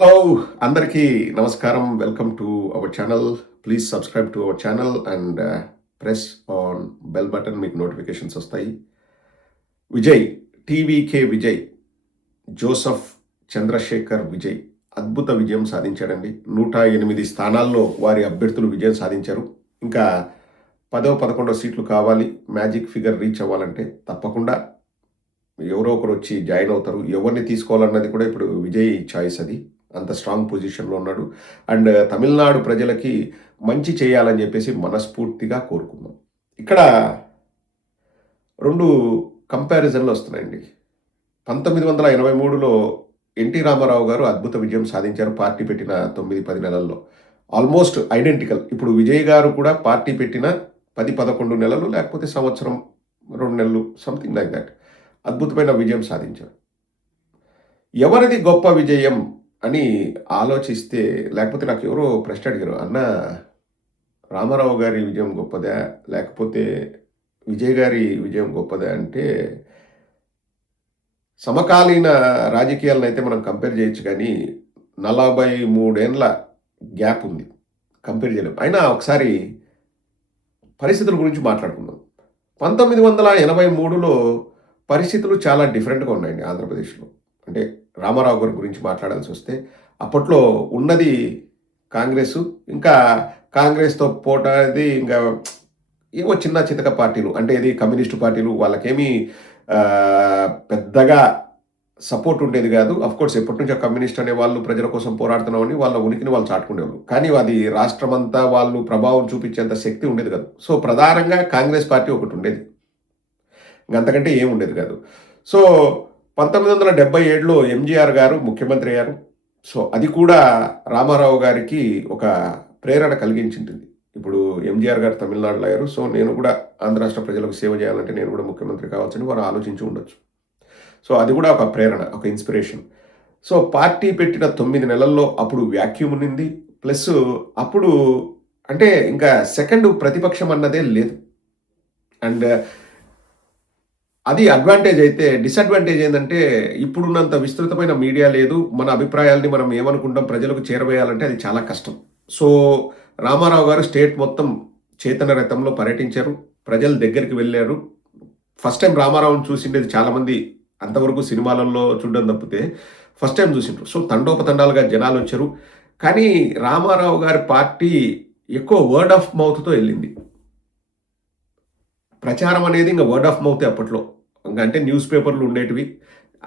Hello అందరికీ నమస్కారం. Welcome to our channel. Please subscribe to our channel and press on bell button. మీకు notifications వస్తాయి. Vijay, TVK Vijay, Joseph Chandrasekhar Vijay అద్భుత విజయం సాధించాడండి. 108 స్థానాల్లో వారి అభ్యర్థులు విజయం సాధించారు. ఇంకా 10వ 11వ సీట్లు కావాలి. మ్యాజిక్ ఫిగర్ రీచ్ అవ్వాలంటే తప్పకుండా ఎవరో ఒకరు వచ్చి జాయిన్ అవుతారు. ఎవరిని తీసుకోవాలన్నది కూడా ఇప్పుడు విజయ్ చాయిస్. అది అంత స్ట్రాంగ్ పొజిషన్లో ఉన్నాడు. అండ్ తమిళనాడు ప్రజలకి మంచి చేయాలని చెప్పేసి మనస్ఫూర్తిగా కోరుకుందాం. ఇక్కడ 2 కంపారిజన్లు వస్తున్నాయండి. 1983లో ఎన్టీ రామారావు గారు అద్భుత విజయం సాధించారు పార్టీ పెట్టిన 9-10 నెలల్లో. Almost identical. ఇప్పుడు విజయ్ గారు కూడా పార్టీ పెట్టిన 10-11 నెలలు, లేకపోతే సంవత్సరం 2 నెలలు, సంథింగ్ లైక్ దట్ అద్భుతమైన విజయం సాధించారు. ఎవరిది గొప్ప విజయం అని ఆలోచిస్తే, లేకపోతే నాకు ఎవరో ప్రశ్న అడిగారు, అన్న రామారావు గారి విజయం గొప్పదా లేకపోతే విజయ్ గారి విజయం గొప్పదా అంటే, సమకాలీన రాజకీయాలను అయితే మనం కంపేర్ చేయొచ్చు, కానీ 43 ఏళ్ళ గ్యాప్ ఉంది, కంపేర్ చేయలేం. అయినా ఒకసారి పరిస్థితుల గురించి మాట్లాడుకుందాం. 1983లో పరిస్థితులు చాలా డిఫరెంట్గా ఉన్నాయండి ఆంధ్రప్రదేశ్లో. అంటే రామారావు గారి గురించి మాట్లాడాల్సి వస్తే, అప్పట్లో ఉన్నది కాంగ్రెస్. ఇంకా కాంగ్రెస్తో పోటాది ఇంకా ఏవో చిన్న చితక పార్టీలు, అంటే ఇది కమ్యూనిస్టు పార్టీలు. వాళ్ళకేమీ పెద్దగా సపోర్ట్ ఉండేది కాదు. అఫ్కోర్స్ ఎప్పటి నుంచో కమ్యూనిస్ట్ అనే వాళ్ళు ప్రజల కోసం పోరాడుతున్నామని వాళ్ళ ఉనికిని వాళ్ళు చాటుకునేవాళ్ళు. కానీ అది రాష్ట్రమంతా వాళ్ళు ప్రభావం చూపించేంత శక్తి ఉండేది కాదు. సో ప్రధానంగా కాంగ్రెస్ పార్టీ ఒకటి ఉండేది, అంతకంటే ఏం ఉండేది కాదు. సో 1977లో ఎంజీఆర్ గారు ముఖ్యమంత్రి అయ్యారు. సో అది కూడా రామారావు గారికి ఒక ప్రేరణ కలిగించింది. ఇప్పుడు ఎంజీఆర్ గారు తమిళనాడులో అయ్యారు. సో నేను కూడా ఆంధ్ర రాష్ట్ర ప్రజలకు సేవ చేయాలంటే నేను కూడా ముఖ్యమంత్రి కావచ్చని వారు ఆలోచించి ఉండొచ్చు. సో అది కూడా ఒక ప్రేరణ, ఒక ఇన్స్పిరేషన్. సో పార్టీ పెట్టిన 9 నెలల్లో అప్పుడు వ్యాక్యూమ్ ఉన్నింది. ప్లస్ అప్పుడు అంటే ఇంకా సెకండ్ ప్రతిపక్షం అన్నదే లేదు. అండ్ అది అడ్వాంటేజ్. అయితే డిసడ్వాంటేజ్ ఏంటంటే, ఇప్పుడున్నంత విస్తృతమైన మీడియా లేదు. మన అభిప్రాయాల్ని మనం ఏమనుకుంటాం ప్రజలకు చేరవేయాలంటే అది చాలా కష్టం. సో రామారావు గారు స్టేట్ మొత్తం చైతన్య రథంలో పర్యటించారు, ప్రజల దగ్గరికి వెళ్ళారు. ఫస్ట్ టైం రామారావుని చూసిండేది చాలామంది అంతవరకు సినిమాలలో చూడడం తప్పితే ఫస్ట్ టైం చూసిండ్రు. సో తండోపతండాలుగా జనాలు వచ్చారు. కానీ రామారావు గారి పార్టీ ఎక్కువ వర్డ్ ఆఫ్ మౌత్తో వెళ్ళింది. ప్రచారం అనేది ఇంకా వర్డ్ ఆఫ్ మౌతే అప్పట్లో. ఇంకా అంటే న్యూస్ పేపర్లు ఉండేటివి.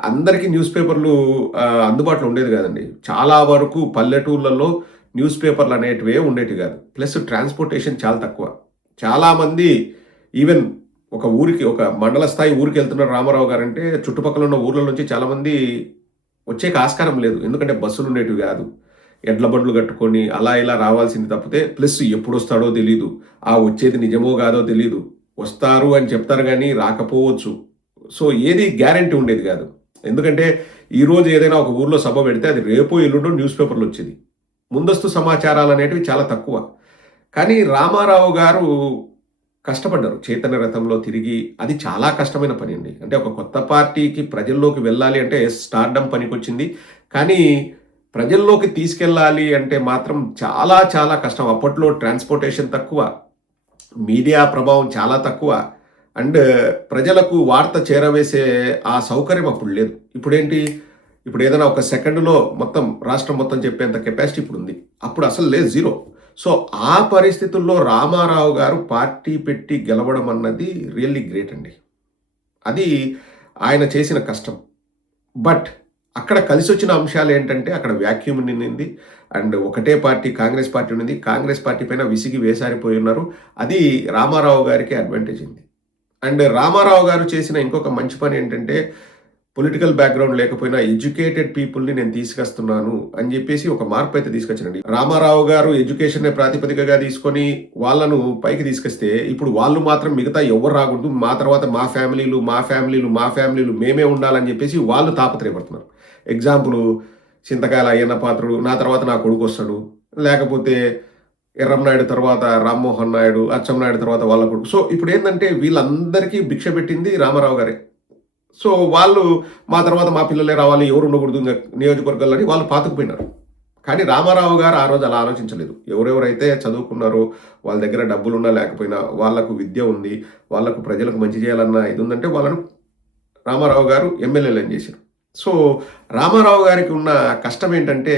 అందరికీ న్యూస్ పేపర్లు అందుబాటులో ఉండేది కాదండి. చాలా వరకు పల్లెటూళ్ళల్లో న్యూస్ పేపర్లు అనేటివే ఉండేవి కాదు. ప్లస్ ట్రాన్స్పోర్టేషన్ చాలా తక్కువ. చాలామంది ఈవెన్ ఒక ఊరికి, ఒక మండల స్థాయి ఊరికి వెళ్తున్నారు రామారావు గారు అంటే, చుట్టుపక్కల ఉన్న ఊర్ల నుంచి చాలామంది వచ్చేకి ఆస్కారం లేదు. ఎందుకంటే బస్సులు ఉండేటివి కాదు. ఎడ్ల బండ్లు కట్టుకొని అలా ఇలా రావాల్సింది తప్పితే, ప్లస్ ఎప్పుడు వస్తాడో తెలీదు, ఆ వచ్చేది నిజమో కాదో తెలీదు. వస్తారు అని చెప్తారు కానీ రాకపోవచ్చు. సో ఏది గ్యారంటీ ఉండేది కాదు. ఎందుకంటే ఈరోజు ఏదైనా ఒక ఊర్లో సభ పెడితే అది రేపు ఎల్లుండో న్యూస్ పేపర్లు వచ్చేది. ముందస్తు సమాచారాలు అనేటివి చాలా తక్కువ. కానీ రామారావు గారు కష్టపడ్డారు చైతన్య రథంలో తిరిగి. అది చాలా కష్టమైన పని అండి. అంటే ఒక కొత్త పార్టీకి ప్రజల్లోకి వెళ్ళాలి అంటే స్టార్డమ్ పనికొచ్చింది, కానీ ప్రజల్లోకి తీసుకెళ్ళాలి అంటే మాత్రం చాలా చాలా కష్టం. అప్పట్లో ట్రాన్స్పోర్టేషన్ తక్కువ, మీడియా ప్రభావం చాలా తక్కువ, అండ్ ప్రజలకు వార్త చేరవేసే ఆ సౌకర్యం అప్పుడు లేదు. ఇప్పుడేంటి, ఇప్పుడు ఏదైనా ఒక సెకండ్లో మొత్తం రాష్ట్రం మొత్తం చెప్పేంత కెపాసిటీ ఇప్పుడు ఉంది. అప్పుడు అసలు లేదు, జీరో. సో ఆ పరిస్థితుల్లో రామారావు గారు పార్టీ పెట్టి గెలవడం అన్నది రియల్లీ గ్రేట్ అండి. అది ఆయన చేసిన కష్టం. బట్ అక్కడ కలిసి వచ్చిన అంశాలు ఏంటంటే, అక్కడ వ్యాక్యూమ్ నిండింది. అండ్ ఒకటే పార్టీ కాంగ్రెస్ పార్టీ ఉన్నది. కాంగ్రెస్ పార్టీ పైన విసిగి వేసారిపోయి ఉన్నారు. అది రామారావు గారికి అడ్వాంటేజ్ ఉంది. అండ్ రామారావు గారు చేసిన ఇంకొక మంచి పని ఏంటంటే, పొలిటికల్ బ్యాక్గ్రౌండ్ లేకపోయినా ఎడ్యుకేటెడ్ పీపుల్ని నేను తీసుకొస్తున్నాను అని చెప్పేసి ఒక మార్పు అయితే తీసుకొచ్చానండి. రామారావు గారు ఎడ్యుకేషన్ ప్రాతిపదికగా తీసుకొని వాళ్ళను పైకి తీసుకొస్తే, ఇప్పుడు వాళ్ళు మాత్రం మిగతా ఎవరు రాకూడదు, మా తర్వాత మా ఫ్యామిలీలు మా ఫ్యామిలీలు మా ఫ్యామిలీలు మేమే ఉండాలని చెప్పేసి వాళ్ళు తాపత్రయపడుతున్నారు. ఎగ్జాంపుల్, చింతకాయల అయ్యన్న పాత్రుడు, నా తర్వాత నా కొడుకు వస్తాడు, లేకపోతే ఎర్రంనాయుడు తర్వాత రామ్మోహన్ నాయుడు, అచ్చెన్నాయుడు తర్వాత వాళ్ళ కొడుకు. సో ఇప్పుడు ఏంటంటే వీళ్ళందరికీ భిక్ష పెట్టింది రామారావు గారే. సో వాళ్ళు మా తర్వాత మా పిల్లలే రావాలి, ఎవరు ఉండకూడదు నియోజకవర్గాలని వాళ్ళు పాతుకుపోయినారు. కానీ రామారావు గారు ఆ రోజు అలా ఆలోచించలేదు. ఎవరెవరైతే చదువుకున్నారో, వాళ్ళ దగ్గర డబ్బులున్నా లేకపోయినా, వాళ్ళకు విద్య ఉంది, వాళ్ళకు ప్రజలకు మంచి చేయాలన్న ఇది ఉందంటే వాళ్ళను రామారావు గారు ఎమ్మెల్యేలను చేశారు. సో, రామారావు గారికి ఉన్న కష్టం ఏంటంటే,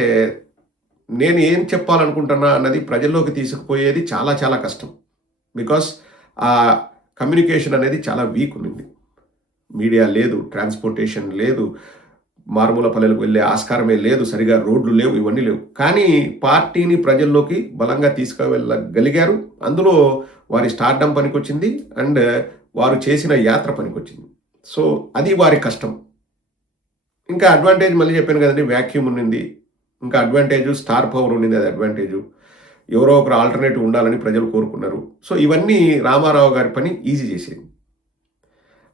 నేను ఏం చెప్పాలనుకుంటున్నా అన్నది ప్రజల్లోకి తీసుకుపోయేది చాలా చాలా కష్టం. బికాస్ ఆ కమ్యూనికేషన్ అనేది చాలా వీక్ ఉండింది. మీడియా లేదు, ట్రాన్స్‌పోర్టేషన్ లేదు, మారుమూల పల్లెలకు వెళ్ళే ఆస్కారమే లేదు, సరిగ్గా రోడ్లు లేవు, ఇవన్నీ లేవు. కానీ పార్టీని ప్రజల్లోకి బలంగా తీసుకువెళ్ళగలిగారు. అందులో వారి స్టార్డమ్ పనికొచ్చింది అండ్ వారు చేసిన యాత్ర పనికొచ్చింది. సో, అది వారి కష్టం. ఇంకా అడ్వాంటేజ్ మళ్ళీ చెప్పాను కదండీ! వాక్యూమ్ ఉండింది. ఇంకా అడ్వాంటేజు స్టార్ పవర్ ఉండింది. అది అడ్వాంటేజు. ఎవరో ఒకరు ఆల్టర్‌నేటివ్ ఉండాలని ప్రజలు కోరుకున్నారు. సో, ఇవన్నీ రామారావు గారి పని ఈజీ చేసేది.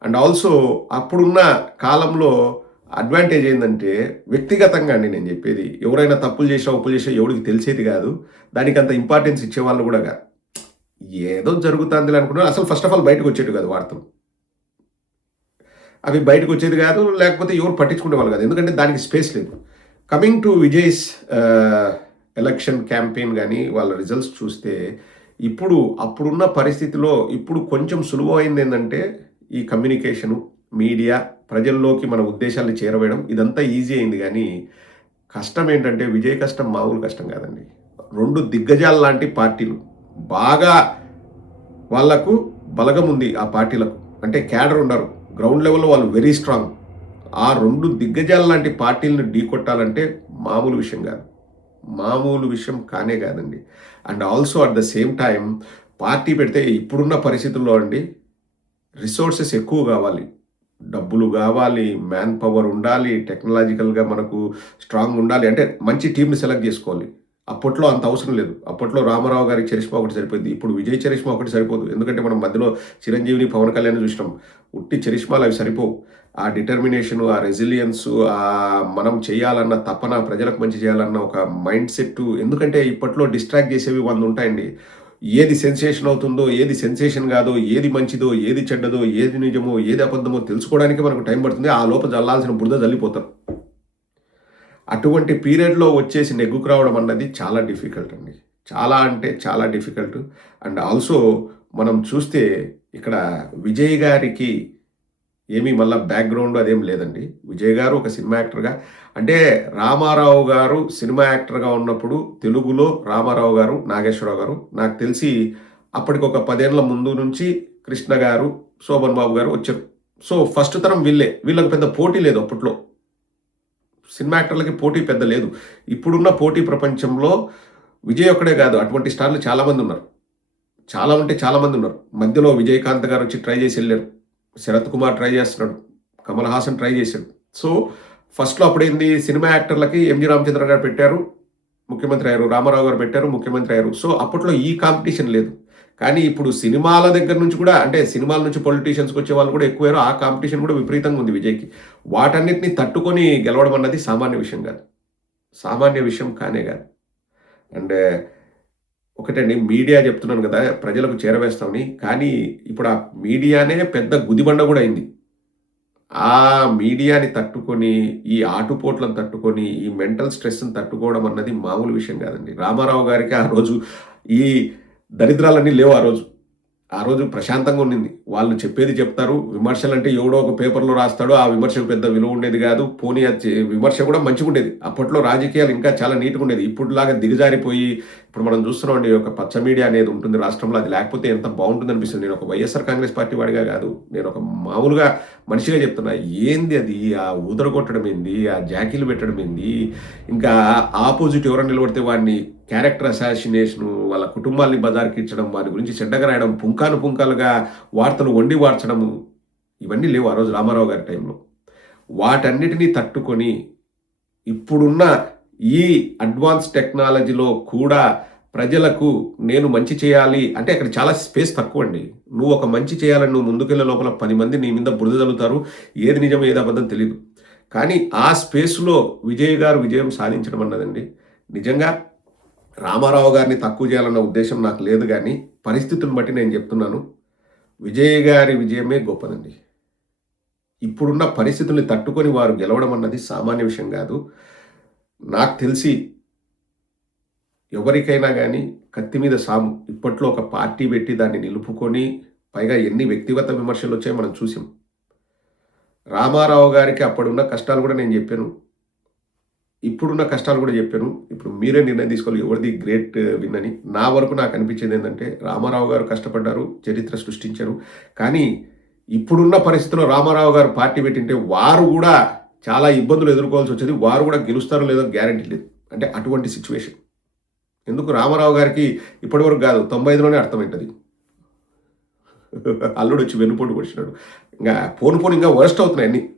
అండ్ ఆల్సో అప్పుడున్న కాలంలో అడ్వాంటేజ్ ఏందంటే, వ్యక్తిగతంగా అండి నేను చెప్పేది. ఎవరైనా తప్పులు చేసినా, ఒప్పులు చేసినా ఎవడికి తెలిసేది కాదు. దానికంత ఇంపార్టెన్స్ ఇచ్చేవాళ్ళు కూడా కాదు. ఏదో జరుగుతాందిలే అనుకున్నారు. అసలు ఫస్ట్ ఆఫ్ ఆల్ బయటకొచ్చేటివి కాదు వార్తలు. అవి బయటకొచ్చేది కాదు. లేకపోతే ఎవరు పట్టించుకునేవాళ్ళు కాదు. ఎందుకంటే దానికి స్పేస్ లేదు. Coming to Vijay's election campaign గాని, వాళ్ళ రిజల్ట్స్ చూస్తే ఇప్పుడు అప్పుడున్న పరిస్థితిలో ఇప్పుడు కొంచెం సులువయిందేందంటే, ఈ కమ్యూనికేషను, మీడియా, ప్రజల్లోకి మన ఉద్దేశాల్ని చేరవేయడం ఇదంతా ఈజీ అయింది గానీ, కష్టం ఏంటంటే విజయ్ కష్టం మామూలు కష్టం కాదండి. 2 దిగ్గజాల్లాంటి పార్టీలు. బాగా వాళ్ళకు బలగముంది ఆ పార్టీలకు. అంటే క్యాడర్ ఉన్నారు. గ్రౌండ్ లెవెల్‌లో వాళ్ళు వెరీ స్ట్రాంగ్. ఆ 2 దిగ్గజాల్లాంటి పార్టీలను ఢీకొట్టాలంటే మామూలు విషయం కాదు. మామూలు విషయం కానే కాదండి. And also at the same time party పెడితే ఇప్పుడున్న పరిస్థితుల్లో అండి రిసోర్సెస్ ఎక్కువ కావాలి. డబ్బులు గావాలి, మ్యాన్ పవర్ ఉండాలి, టెక్నాలజికల్‌గా మనకు స్ట్రాంగ్ ఉండాలి. అంటే మంచి టీమ్‌ని సెలెక్ట్ జేసుకోవాలి. అప్పట్లో అంత అవసరం లేదు. అప్పట్లో రామారావు గారి చరిష్మా ఒకటి సరిపోయింది. ఇప్పుడు విజయ్ చరిష్మా ఒకటి సరిపోదు. ఎందుకంటే మనం మధ్యలో చిరంజీవిని, పవన్ కళ్యాణ్‌ని చూసినాం. ఉట్టి చరిష్మాలు అవి సరిపోవు. ఆ డిటర్మినేషను, ఆ రెసిలియన్సు, మనం చేయాలన్న తపన, ప్రజలకు మంచి చేయాలన్న ఒక మైండ్ సెట్టు ఎందుకంటే ఇప్పట్లో డిస్ట్రాక్ట్ చేసేవి 100 ఉంటాయండి. ఏది సెన్సేషన్ అవుతుందో, ఏది సెన్సేషన్ కాదో, ఏది మంచిదో, ఏది చెడ్డదో, ఏది నిజమో, ఏది అబద్ధమో తెలుసుకోవడానికి మనకు టైం పడుతుంది. ఆ లోపల జల్లాల్సిన బురద జల్లిపోతారు. అటువంటి పీరియడ్‌లో వచ్చేసి నెగ్గుకు రావడం అన్నది చాలా డిఫికల్ట్ అండి. చాలా అంటే చాలా డిఫికల్ట్. అండ్ ఆల్సో మనం చూస్తే ఇక్కడ విజయ్ గారికి ఏమీ మళ్ళా బ్యాక్‌గ్రౌండ్ అదేం లేదండి. విజయ్ గారు ఒక సినిమా యాక్టర్‌గా అంటే రామారావు గారు సినిమా యాక్టర్‌గా ఉన్నప్పుడు తెలుగులో రామారావు గారు, నాగేశ్వరరావు గారు నాకు తెలిసి అప్పటికొక 10 ఏళ్ల ముందు నుంచి కృష్ణ గారు, శోభన్ బాబు గారు వచ్చారు. సో, ఫస్ట్ తరం వీళ్ళే. వీళ్ళకి పెద్ద పోటీ లేదు అప్పట్లో. సినిమా యాక్టర్లకి పోటీ పెద్ద లేదు. ఇప్పుడున్న పోటీ ప్రపంచంలో విజయ్ ఒక్కడే కాదు. అటువంటి స్టార్లు చాలామంది ఉన్నారు. చాలా అంటే చాలా మంది ఉన్నారు. మధ్యలో విజయకాంత్ గారు వచ్చి ట్రై చేసి ఎళ్లారు. శరత్ కుమార్ ట్రై చేస్తున్నాడు. కమల్ హాసన్ ట్రై చేశాడు. సో, ఫస్ట్‌లో అప్పుడేంది సినిమా యాక్టర్లకి ఎంజి రామచంద్ర గారు పెట్టారు. ముఖ్యమంత్రి అయ్యారు. రామారావు గారు పెట్టారు. ముఖ్యమంత్రి అయ్యారు. సో, అప్పట్లో ఈ కాంపిటీషన్ లేదు. కానీ ఇప్పుడు సినిమాల దగ్గర నుంచి కూడా అంటే సినిమాల నుంచి పొలిటీషియన్స్‌కి వచ్చేవాళ్ళు కూడా ఎక్కువయ్యారు. ఆ కాంపిటీషన్ కూడా విపరీతంగా ఉంది విజయ్‌కి. వాటన్నిటిని తట్టుకొని గెలవడం అన్నది సామాన్య విషయం కాదు. సామాన్య విషయం కానే కాదు. అండ్ ఒకటండి మీడియా చెప్తున్నాను కదా! ప్రజలకు చేరవేస్తామని. కానీ ఇప్పుడు ఆ మీడియానే పెద్ద గుదిబండ కూడా అయింది. ఆ మీడియాని తట్టుకొని, ఈ ఆటుపోట్లను తట్టుకొని, ఈ మెంటల్ స్ట్రెస్‌ని తట్టుకోవడం అన్నది మామూలు విషయం కాదండి. రామారావు గారికి ఆ రోజు ఈ దరిద్రాలన్నీ లేవు ఆ రోజు. ఆ రోజు ప్రశాంతంగా ఉండింది. వాళ్ళు చెప్పేది చెప్తారు. విమర్శలంటే ఎవడో ఒక పేపర్‌లో రాస్తాడు. ఆ విమర్శకు పెద్ద విలువ ఉండేది కాదు. పోనీ అది విమర్శ కూడా మంచిగుండేది. అప్పట్లో రాజకీయాలు ఇంకా చాలా నీట్‌గుండేది. ఇప్పుడులాగా దిగజారిపోయి ఇప్పుడు మనం చూస్తున్నామండి ఒక పచ్చ మీడియా అనేది ఉంటుంది రాష్ట్రంలో. అది లేకపోతే ఎంత బావుంటుందనిపిస్తుంది. నేను ఒక వైఎస్ఆర్ కాంగ్రెస్ పార్టీ వాడిగా కాదు. నేను ఒక మామూలుగా మనిషిగా చెప్తున్నా. ఏంది అది? ఆ ఊదరగొట్టడం ఏంది? ఆ జాకీలు పెట్టడం ఏంది? ఇంకా ఆపోజిట్ ఎవరైనా నిలబడితే వాడిని క్యారెక్టర్ అసాసినేషను, వాళ్ళ కుటుంబాల్ని బజారుకిచ్చడం, వారి గురించి చెడ్డగా రాయడం, పుంకానుగా వార్తలు వండి వార్చడము, ఇవన్నీ లేవు ఆ రోజు రామారావు గారి టైంలో. వాటన్నిటిని తట్టుకొని ఇప్పుడున్న ఈ అడ్వాన్స్ టెక్నాలజీలో కూడా ప్రజలకు నేను మంచి చేయాలి అంటే అక్కడ చాలా స్పేస్ తక్కువండి. నువ్వు ఒక మంచి చేయాలని నువ్వు ముందుకెళ్ళే లోపల 10 మంది నీ మీద బురద జల్లుతారు. ఏది నిజం, ఏది అబద్ధం తెలీదు. కానీ ఆ స్పేస్‌లో విజయ్ గారు విజయం సాధించడం అన్నదండి నిజంగా రామారావు గారిని తక్కువ చేయాలన్న ఉద్దేశం నాకు లేదు గానీ, పరిస్థితులను బట్టి నేను చెప్తున్నాను. విజయ్ గారి విజయమే గొప్పదండి. ఇప్పుడున్న పరిస్థితుల్ని తట్టుకొని వారు గెలవడం అన్నది సామాన్య విషయం గాదు. నాకు తెలిసి ఎవరికైనా గానీ కత్తి మీద సాము. ఇప్పట్లో ఒక పార్టీ పెట్టి దాన్ని నిలుపుకొని, పైగా ఎన్ని వ్యక్తిగత విమర్శలొచ్చాయో మనం చూసాం. రామారావు గారికి అప్పుడున్న కష్టాలు గూడా నేను జెప్పాను. ఇప్పుడున్న కష్టాలు గూడా జెప్పాను. ఇప్పుడు మీరే నిర్ణయం తీసుకోవాలి ఎవరిది గ్రేట్ విన్ అని. నా వరకు నాకనిపించేదేందంటే, రామారావు గారు కష్టపడ్డారు, చరిత్ర సృష్టించారు. కానీ ఇప్పుడున్న పరిస్థితిలో రామారావు గారు పార్టీ పెట్టింటే వారు గూడా చాలా ఇబ్బందులు ఎదుర్కోవాల్సొచ్చేది. వారు గూడా గెలుస్తారో లేదో గ్యారంటీ లేదు. అంటే అటువంటి సిట్యుయేషన్. ఎందుకు రామారావు గారికి ఇప్పటివరకు గాదు 95లోనే అర్థమైంటది. అల్లుడొచ్చి వెన్నుపోటు పొడిచినాడు. ఇంగా పోను ఇంకా వరస్ట్ అవుతున్నాయి అన్నీ.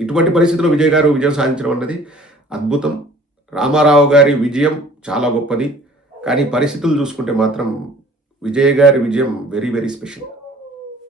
ఇటువంటి పరిస్థితిలో విజయ్ గారు విజయం సాధించడం అన్నది అద్భుతం. రామారావు గారి విజయం చాలా గొప్పది. కానీ పరిస్థితులు చూసుకుంటే మాత్రం విజయ్ గారి విజయం వెరీ, వెరీ స్పెషల్.